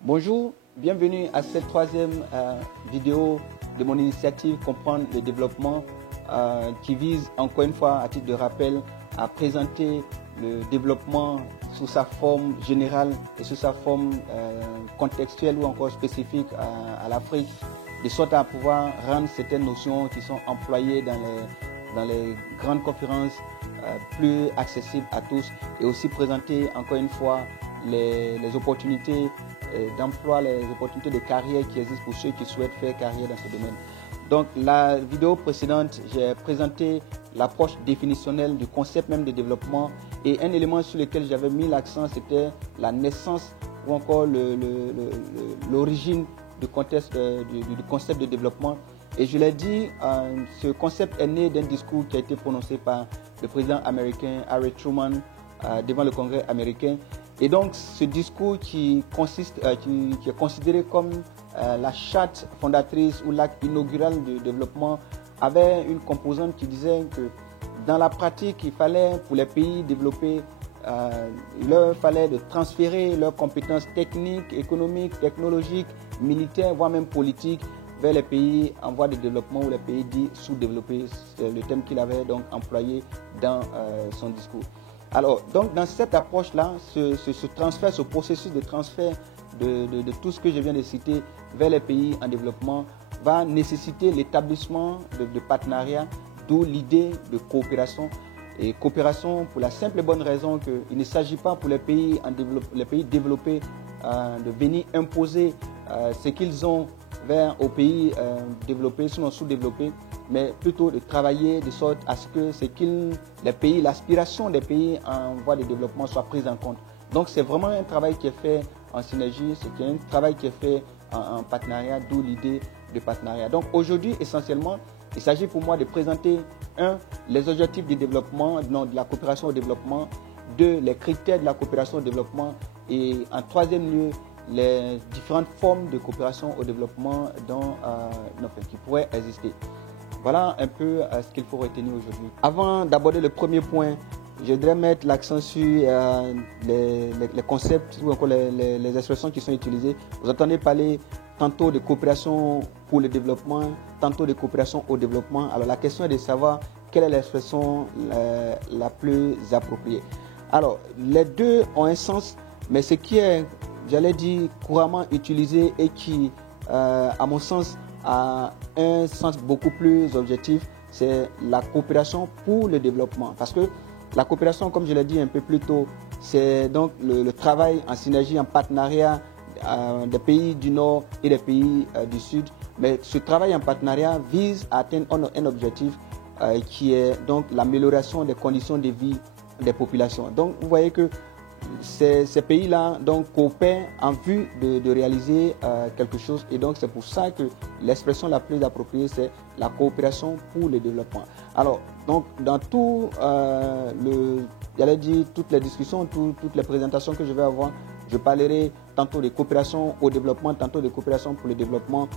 Bonjour, bienvenue à cette troisième vidéo de mon initiative Comprendre le développement qui vise encore une fois, à titre de rappel, à présenter le développement sous sa forme générale et sous sa forme contextuelle ou encore spécifique à l'Afrique, de sorte à pouvoir rendre certaines notions qui sont employées dans les grandes conférences plus accessibles à tous, et aussi présenter encore une fois les opportunités d'emploi, les opportunités de carrière qui existent pour ceux qui souhaitent faire carrière dans ce domaine. Donc la vidéo précédente, j'ai présenté l'approche définitionnelle du concept même de développement, et un élément sur lequel j'avais mis l'accent, c'était la naissance ou encore l'origine du concept de développement. Et je l'ai dit, ce concept est né d'un discours qui a été prononcé par le président américain Harry Truman devant le Congrès américain. Et donc ce discours qui est considéré comme la charte fondatrice ou l'acte inaugural du développement avait une composante qui disait que dans la pratique, il fallait pour les pays développés, il leur fallait de transférer leurs compétences techniques, économiques, technologiques, militaires, voire même politiques vers les pays en voie de développement ou les pays dits sous-développés. C'est le thème qu'il avait donc employé dans son discours. Alors, donc dans cette approche-là, ce transfert, ce processus de transfert de tout ce que je viens de citer vers les pays en développement va nécessiter l'établissement de partenariats, d'où l'idée de coopération. Et coopération pour la simple et bonne raison qu'il ne s'agit pas pour les pays développés de venir imposer ce qu'ils ont aux pays développés, sinon sous-développés, mais plutôt de travailler de sorte à ce que l'aspiration des pays en voie de développement soit prise en compte. Donc c'est vraiment un travail qui est fait en synergie, c'est un travail qui est fait en partenariat, d'où l'idée de partenariat. Donc aujourd'hui, essentiellement, il s'agit pour moi de présenter, les objectifs du développement, de la coopération au développement, les critères de la coopération au développement, et en troisième lieu, les différentes formes de coopération au développement qui pourraient exister. Voilà un peu ce qu'il faut retenir aujourd'hui. Avant d'aborder le premier point, je voudrais mettre l'accent sur les concepts ou encore les expressions qui sont utilisées. Vous entendez parler tantôt de coopération pour le développement, tantôt de coopération au développement. Alors la question est de savoir quelle est l'expression la plus appropriée. Alors les deux ont un sens, mais ce qui est, j'allais dire, couramment utilisé et qui, à mon sens, a un sens beaucoup plus objectif, c'est la coopération pour le développement. Parce que la coopération, comme je l'ai dit un peu plus tôt, c'est donc le travail en synergie, en partenariat des pays du Nord et des pays du Sud. Mais ce travail en partenariat vise à atteindre un objectif qui est donc l'amélioration des conditions de vie des populations. Donc vous voyez que ces pays-là donc coopèrent en vue de réaliser quelque chose, et donc c'est pour ça que l'expression la plus appropriée, c'est la coopération pour le développement. Alors donc dans j'allais dire toutes les discussions, toutes les présentations que je vais avoir, je parlerai tantôt de coopération au développement, tantôt de coopération pour le développement.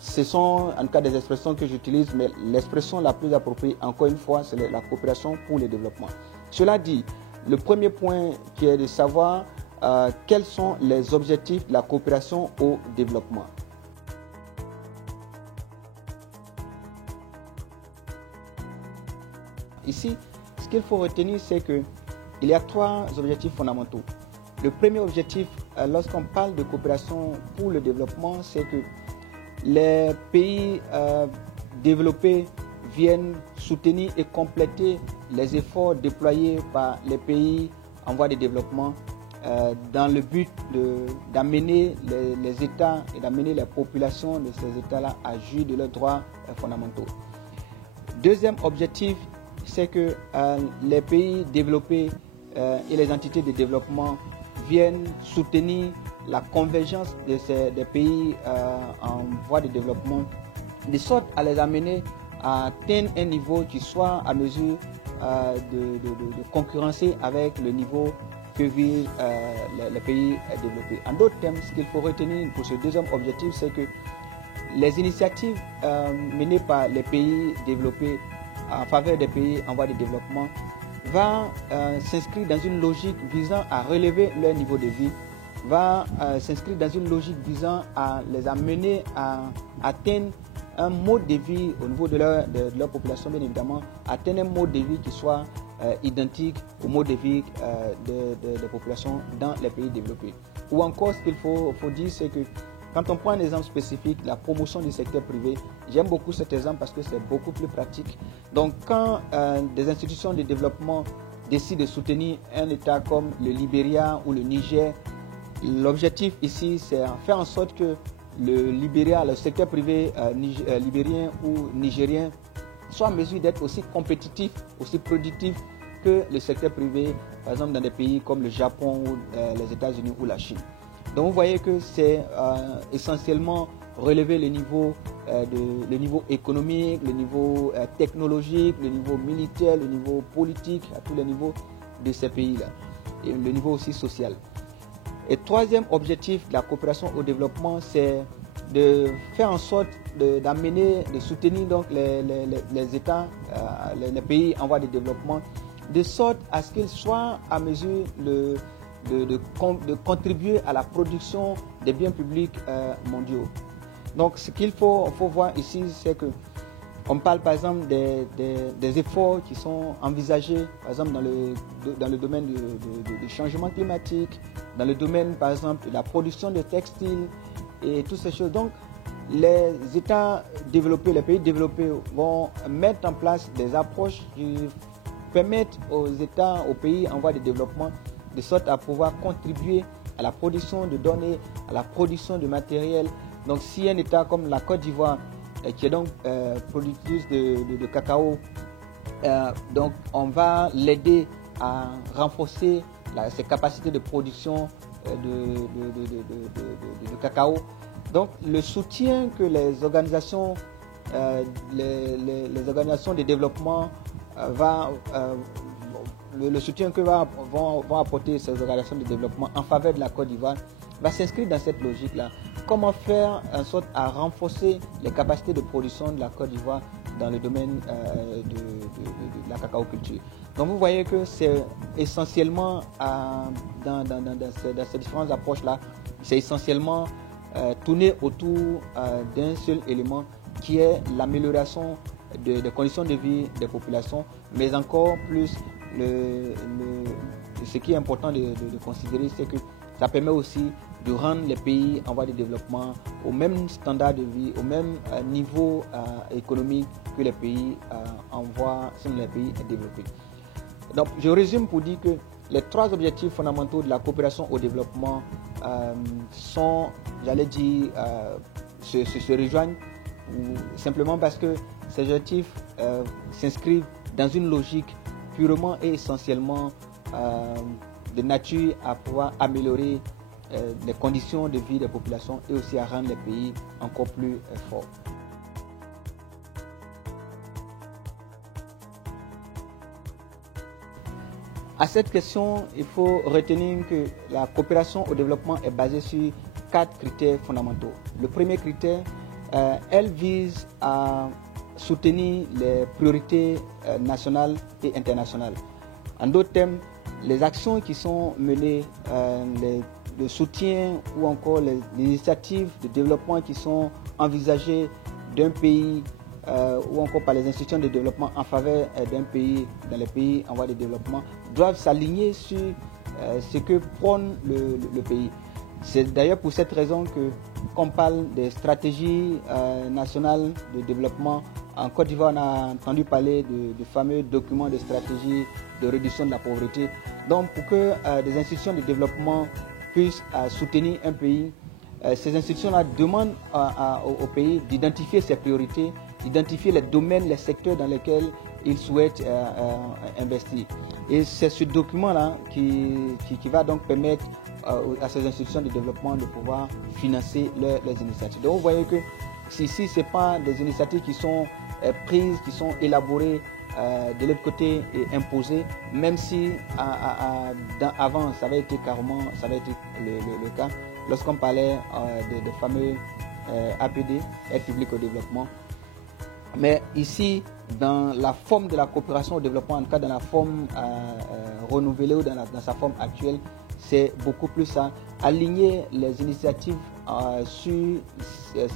Ce sont en tout cas des expressions que j'utilise, mais l'expression la plus appropriée, encore une fois, c'est la coopération pour le développement. Cela dit, le premier point qui est de savoir quels sont les objectifs de la coopération au développement. Ici, ce qu'il faut retenir, c'est qu'il y a trois objectifs fondamentaux. Le premier objectif, lorsqu'on parle de coopération pour le développement, c'est que les pays développés viennent soutenir et compléter les efforts déployés par les pays en voie de développement dans le but d'amener les États et d'amener les populations de ces États-là à jouir de leurs droits fondamentaux. Deuxième objectif, c'est que les pays développés et les entités de développement viennent soutenir la convergence des pays en voie de développement, de sorte à les amener à atteindre un niveau qui soit à mesure de concurrencer avec le niveau que vivent les pays développés. En d'autres termes, ce qu'il faut retenir pour ce deuxième objectif, c'est que les initiatives menées par les pays développés en faveur des pays en voie de développement va s'inscrire dans une logique visant à relever leur niveau de vie, va s'inscrire dans une logique visant à les amener à atteindre un mode de vie au niveau de leur population, bien évidemment, atteindre un mode de vie qui soit identique au mode de vie des populations dans les pays développés. Ou encore, ce qu'il faut dire, c'est que quand on prend un exemple spécifique, la promotion du secteur privé, j'aime beaucoup cet exemple parce que c'est beaucoup plus pratique. Donc, quand des institutions de développement décident de soutenir un État comme le Libéria ou le Niger, l'objectif ici, c'est faire en sorte que le Libéria, le secteur privé libérien ou nigérien, soit en mesure d'être aussi compétitif, aussi productif que le secteur privé, par exemple dans des pays comme le Japon, ou, les États-Unis ou la Chine. Donc vous voyez que c'est essentiellement relever le niveau économique, le niveau technologique, le niveau militaire, le niveau politique, à tous les niveaux de ces pays-là, et le niveau aussi social. Et troisième objectif de la coopération au développement, c'est de faire en sorte d'amener, de soutenir donc les États, les pays en voie de développement, de sorte à ce qu'ils soient à mesure de contribuer à la production des biens publics mondiaux. Donc ce qu'il faut voir ici, c'est que on parle par exemple des efforts qui sont envisagés, par exemple dans le domaine du changement climatique, dans le domaine par exemple de la production de textiles et toutes ces choses. Donc les États développés, les pays développés vont mettre en place des approches qui permettent aux États, aux pays en voie de développement, de sorte à pouvoir contribuer à la production de données, à la production de matériel. Donc si un État comme la Côte d'Ivoire, qui est donc productrice de cacao, donc on va l'aider à renforcer ses capacités de production de cacao. Donc le soutien que les organisations de développement le soutien que vont apporter ces organisations de développement en faveur de la Côte d'Ivoire va s'inscrire dans cette logique-là. Comment faire en sorte à renforcer les capacités de production de la Côte d'Ivoire dans le domaine de la cacaoculture. Donc vous voyez que c'est essentiellement dans ces différentes approches-là, c'est essentiellement tourné autour d'un seul élément qui est l'amélioration des conditions de vie des populations, mais encore plus ce qui est important de considérer, c'est que ça permet aussi de rendre les pays en voie de développement au même standard de vie, au même niveau économique que les pays sont les pays développés. Donc je résume pour dire que les trois objectifs fondamentaux de la coopération au développement sont, j'allais dire, se rejoignent, simplement parce que ces objectifs s'inscrivent dans une logique purement et essentiellement de nature à pouvoir améliorer les conditions de vie des populations et aussi à rendre les pays encore plus forts. À cette question, il faut retenir que la coopération au développement est basée sur 4 critères fondamentaux. Le premier critère, elle vise à soutenir les priorités nationales et internationales. En d'autres termes, les actions qui sont menées, le soutien ou encore les initiatives de développement qui sont envisagées d'un pays ou encore par les institutions de développement en faveur d'un pays, dans les pays en voie de développement, doivent s'aligner sur ce que prône le pays. C'est d'ailleurs pour cette raison qu'on parle des stratégies nationales de développement. En Côte d'Ivoire, on a entendu parler du fameux document de stratégie de réduction de la pauvreté. Donc, pour que des institutions de développement puissent soutenir un pays, ces institutions-là demandent au pays d'identifier ses priorités, d'identifier les domaines, les secteurs dans lesquels ils souhaitent investir. Et c'est ce document-là qui va donc permettre à ces institutions de développement de pouvoir financer leurs initiatives. Donc vous voyez que ici, ce n'est pas des initiatives qui sont prises, qui sont élaborées de l'autre côté et imposées, même si avant ça avait été le cas lorsqu'on parlait des fameux APD, aide publique au développement. Mais ici, dans la forme de la coopération au développement, en tout cas dans la forme renouvelée ou dans sa forme actuelle, c'est beaucoup plus à aligner les initiatives sur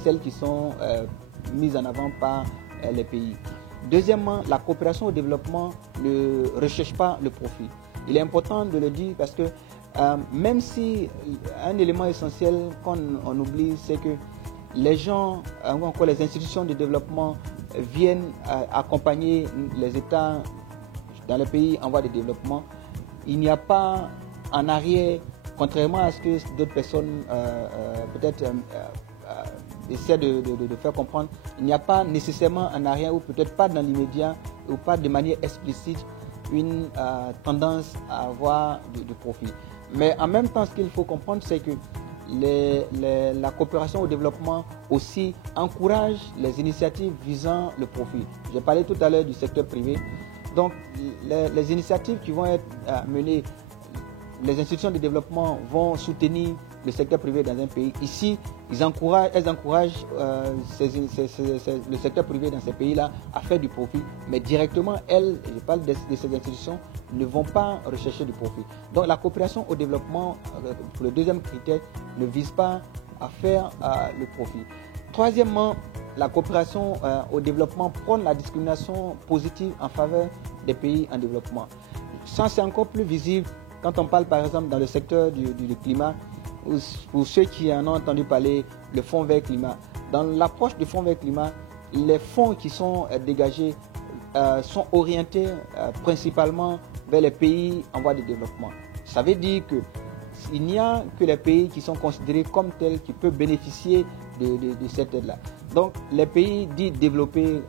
celles qui sont mises en avant par les pays. Deuxièmement, la coopération au développement ne recherche pas le profit. Il est important de le dire parce que même si un élément essentiel qu'on oublie, c'est que les gens, ou encore les institutions de développement viennent accompagner les États dans les pays en voie de développement. Il n'y a pas en arrière, contrairement à ce que d'autres personnes peut-être essaient de faire comprendre, il n'y a pas nécessairement en arrière, ou peut-être pas dans l'immédiat, ou pas de manière explicite, une tendance à avoir du profit. Mais en même temps, ce qu'il faut comprendre, c'est que la coopération au développement aussi encourage les initiatives visant le profit. J'ai parlé tout à l'heure du secteur privé. Donc, les initiatives qui vont être menées, les institutions de développement vont soutenir le secteur privé dans un pays. Ici, elles encouragent le secteur privé dans ces pays-là à faire du profit. Mais directement, je parle de ces institutions, ne vont pas rechercher du profit. Donc la coopération au développement, pour le deuxième critère, ne vise pas à faire le profit. Troisièmement, la coopération au développement prône la discrimination positive en faveur des pays en développement. Ça, c'est encore plus visible quand on parle par exemple dans le secteur du climat. Pour ceux qui en ont entendu parler, le Fonds vert climat. Dans l'approche du Fonds vert climat, les fonds qui sont dégagés sont orientés principalement vers les pays en voie de développement. Ça veut dire qu'il n'y a que les pays qui sont considérés comme tels qui peuvent bénéficier de cette aide-là. Donc les pays dits développés,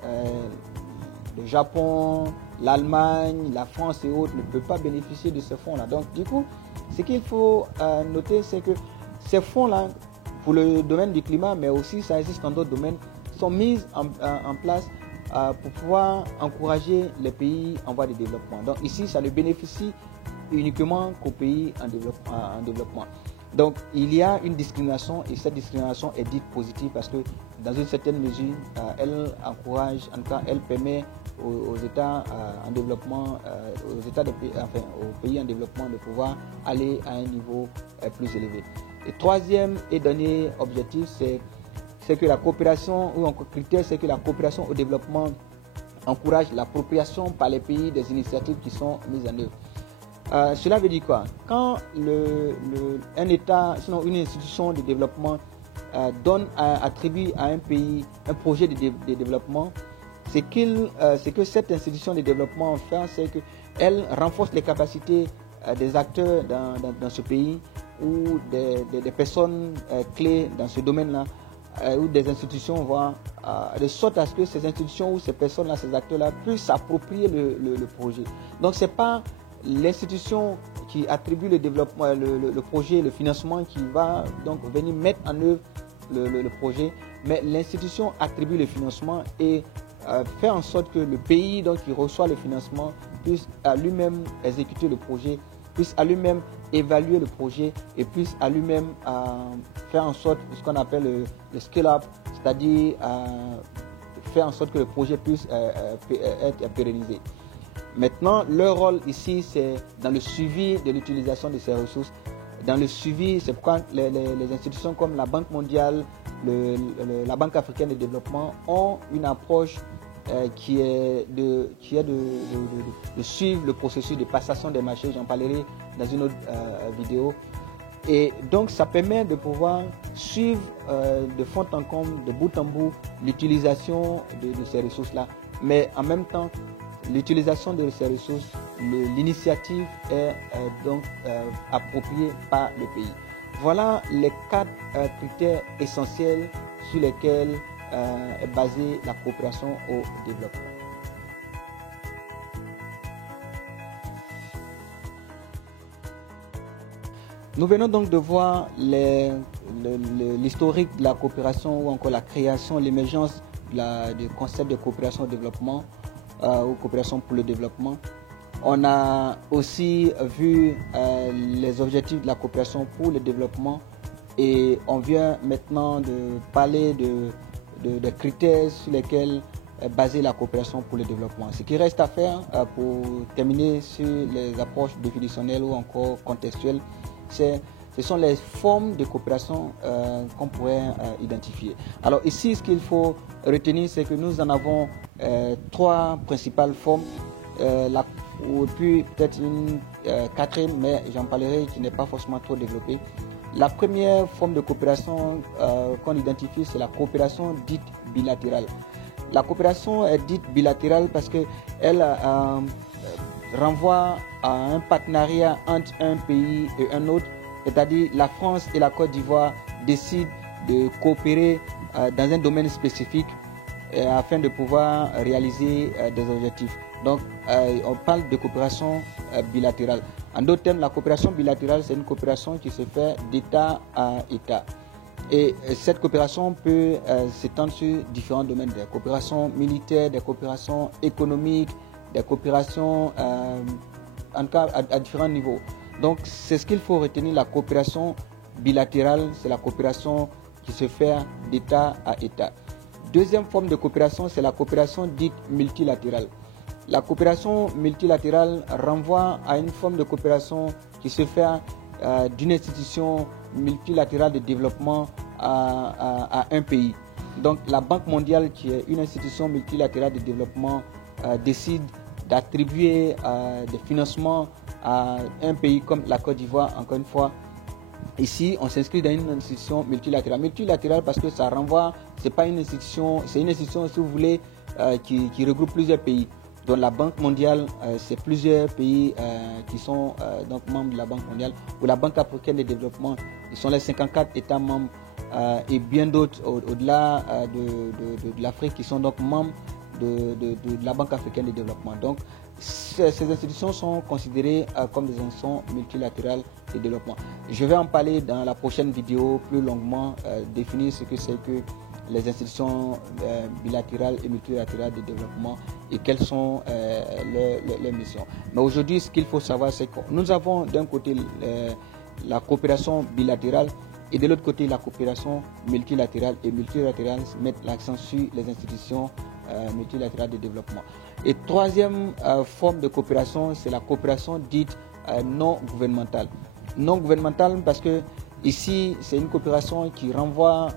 le Japon, l'Allemagne, la France et autres ne peuvent pas bénéficier de ces fonds-là. Donc du coup, ce qu'il faut noter, c'est que ces fonds-là, pour le domaine du climat, mais aussi ça existe dans d'autres domaines, sont mis en place pour pouvoir encourager les pays en voie de développement. Donc ici, ça ne bénéficie uniquement qu'aux pays en développement. Donc il y a une discrimination et cette discrimination est dite positive parce que dans une certaine mesure, elle encourage, en tout cas elle permet aux États en développement, aux pays en développement de pouvoir aller à un niveau plus élevé. Et troisième et dernier objectif, c'est que la coopération, ou un critère, c'est que la coopération au développement encourage l'appropriation par les pays des initiatives qui sont mises en œuvre. Cela veut dire quoi? Quand un État, sinon une institution de développement attribue à un pays un projet de développement, c'est que cette institution de développement fait, c'est qu'elle renforce les capacités des acteurs dans ce pays ou des personnes clés dans ce domaine-là, ou des institutions, de sorte à ce que ces institutions ou ces personnes-là, ces acteurs-là, puissent s'approprier le projet. Donc ce n'est pas l'institution qui attribue le développement, le projet, le financement qui va donc venir mettre en œuvre le projet, mais l'institution attribue le financement et fait en sorte que le pays donc, qui reçoit le financement puisse à lui-même exécuter le projet, puisse à lui-même évaluer le projet et puisse à lui-même faire en sorte ce qu'on appelle le scale-up, c'est-à-dire faire en sorte que le projet puisse être pérennisé. Maintenant, leur rôle ici, c'est dans le suivi de l'utilisation de ces ressources. Dans le suivi, c'est pourquoi les institutions comme la Banque mondiale, la Banque africaine de développement ont une approche qui est de suivre le processus de passation des marchés. J'en parlerai dans une autre vidéo. Et donc, ça permet de pouvoir suivre de fond en comble, de bout en bout, l'utilisation de ces ressources-là. Mais en même temps, l'utilisation de ces ressources, l'initiative est donc appropriée par le pays. Voilà les 4 critères essentiels sur lesquels est basée la coopération au développement. Nous venons donc de voir l'historique de la coopération ou encore la création, l'émergence du concept de coopération au développement ou coopération pour le développement. On a aussi vu les objectifs de la coopération pour le développement et on vient maintenant de parler des critères sur lesquels baser la coopération pour le développement. Ce qui reste à faire pour terminer sur les approches définitionnelles ou encore contextuelles, ce sont les formes de coopération qu'on pourrait identifier. Alors ici, ce qu'il faut retenir, c'est que nous en avons trois principales formes, ou puis peut-être une quatrième, mais j'en parlerai, qui n'est pas forcément trop développée. La première forme de coopération qu'on identifie, c'est la coopération dite bilatérale. La coopération est dite bilatérale parce qu'elle renvoie à un partenariat entre un pays et un autre, c'est-à-dire la France et la Côte d'Ivoire décident de coopérer dans un domaine spécifique afin de pouvoir réaliser des objectifs. Donc, on parle de coopération bilatérale. En d'autres termes, la coopération bilatérale, c'est une coopération qui se fait d'État à État. Et cette coopération peut s'étendre sur différents domaines, des coopérations militaires, des coopérations économiques, des coopérations en tout cas à différents niveaux. Donc c'est ce qu'il faut retenir, la coopération bilatérale, c'est la coopération qui se fait d'État à État. Deuxième forme de coopération, c'est la coopération dite multilatérale. La coopération multilatérale renvoie à une forme de coopération qui se fait d'une institution multilatérale de développement à un pays. Donc la Banque mondiale, qui est une institution multilatérale de développement, décide d'attribuer des financements à un pays comme la Côte d'Ivoire. Encore une fois, ici on s'inscrit dans une institution multilatérale. Multilatérale parce que ça renvoie, c'est pas une institution, c'est une institution, si vous voulez, qui regroupe plusieurs pays. Donc la Banque mondiale, c'est plusieurs pays qui sont donc membres de la Banque mondiale, ou la Banque africaine de développement, ils sont les 54 États membres, et bien d'autres au-delà de l'Afrique qui sont donc membres de la Banque africaine de développement. Donc ces institutions sont considérées comme des institutions multilatérales de développement. Je vais en parler dans la prochaine vidéo plus longuement, définir ce que c'est que les institutions bilatérales et multilatérales de développement et quelles sont leurs missions. Mais aujourd'hui, ce qu'il faut savoir, c'est que nous avons d'un côté la coopération bilatérale et de l'autre côté la coopération multilatérale, et multilatérale mettent l'accent sur les institutions multilatérales de développement. Et troisième forme de coopération, c'est la coopération dite non gouvernementale. Non gouvernementale parce que ici, c'est une coopération qui renvoie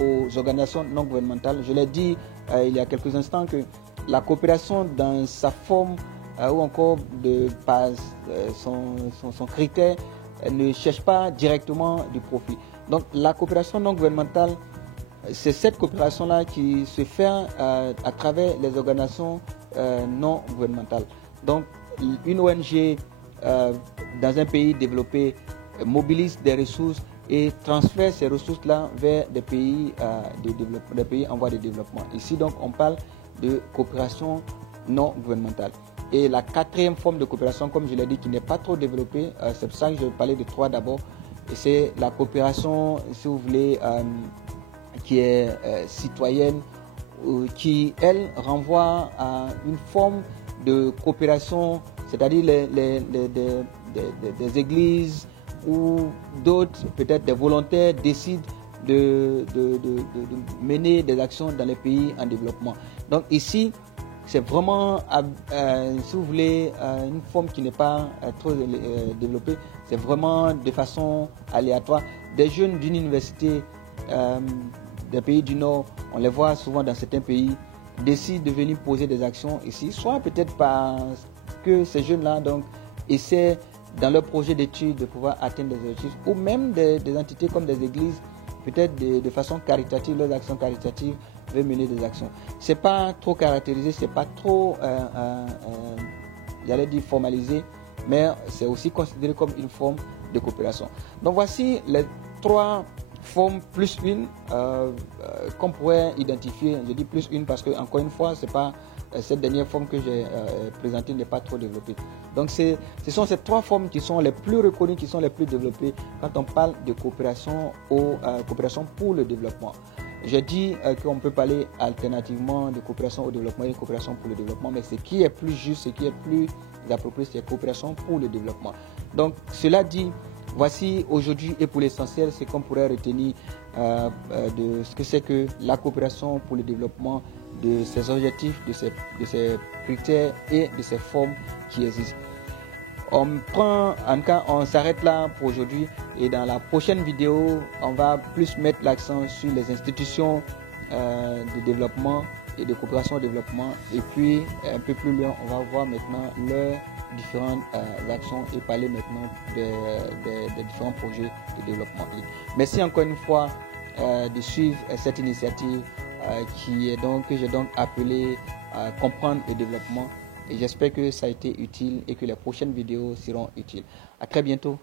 aux organisations non gouvernementales. Je l'ai dit il y a quelques instants que la coopération dans sa forme ou encore par son critère ne cherche pas directement du profit. Donc la coopération non gouvernementale, c'est cette coopération-là qui se fait à travers les organisations non gouvernementales. Donc une ONG dans un pays développé mobilise des ressources et transfère ces ressources-là vers des pays en voie de développement. Ici, donc, on parle de coopération non gouvernementale. Et la quatrième forme de coopération, comme je l'ai dit, qui n'est pas trop développée, c'est pour ça que je vais parler de trois d'abord. C'est la coopération, si vous voulez, qui est citoyenne, qui, elle, renvoie à une forme de coopération, c'est-à-dire des églises, ou d'autres, peut-être des volontaires, décident de mener des actions dans les pays en développement. Donc ici, c'est vraiment, si vous voulez, une forme qui n'est pas trop développée. C'est vraiment de façon aléatoire. Des jeunes d'une université des pays du Nord, on les voit souvent dans certains pays, décident de venir poser des actions ici, soit peut-être parce que ces jeunes-là donc essaient dans leur projet d'études de pouvoir atteindre des objectifs, ou même des entités comme des églises, peut-être de façon caritative, leurs actions caritatives veulent mener des actions. C'est pas trop caractérisé, c'est pas trop, j'allais dire formalisé, mais c'est aussi considéré comme une forme de coopération. Donc voici les trois formes plus une qu'on pourrait identifier. Je dis plus une parce que encore une fois, c'est pas cette dernière forme que j'ai présentée n'est pas trop développée. Donc ce sont ces trois formes qui sont les plus reconnues, qui sont les plus développées quand on parle de coopération pour le développement. J'ai dit qu'on peut parler alternativement de coopération au développement et de coopération pour le développement, mais ce qui est plus juste, ce qui est plus approprié, c'est coopération pour le développement. Donc cela dit, voici aujourd'hui et pour l'essentiel ce qu'on pourrait retenir de ce que c'est que la coopération pour le développement de ces objectifs, de ces critères et de ces formes qui existent. On s'arrête là pour aujourd'hui, et dans la prochaine vidéo, on va plus mettre l'accent sur les institutions de développement et de coopération au développement, et puis un peu plus loin, on va voir maintenant leurs différentes actions et parler maintenant des différents projets de développement. Merci encore une fois de suivre cette initiative que j'ai donc appelée Comprendre le développement. Et j'espère que ça a été utile et que les prochaines vidéos seront utiles. À très bientôt.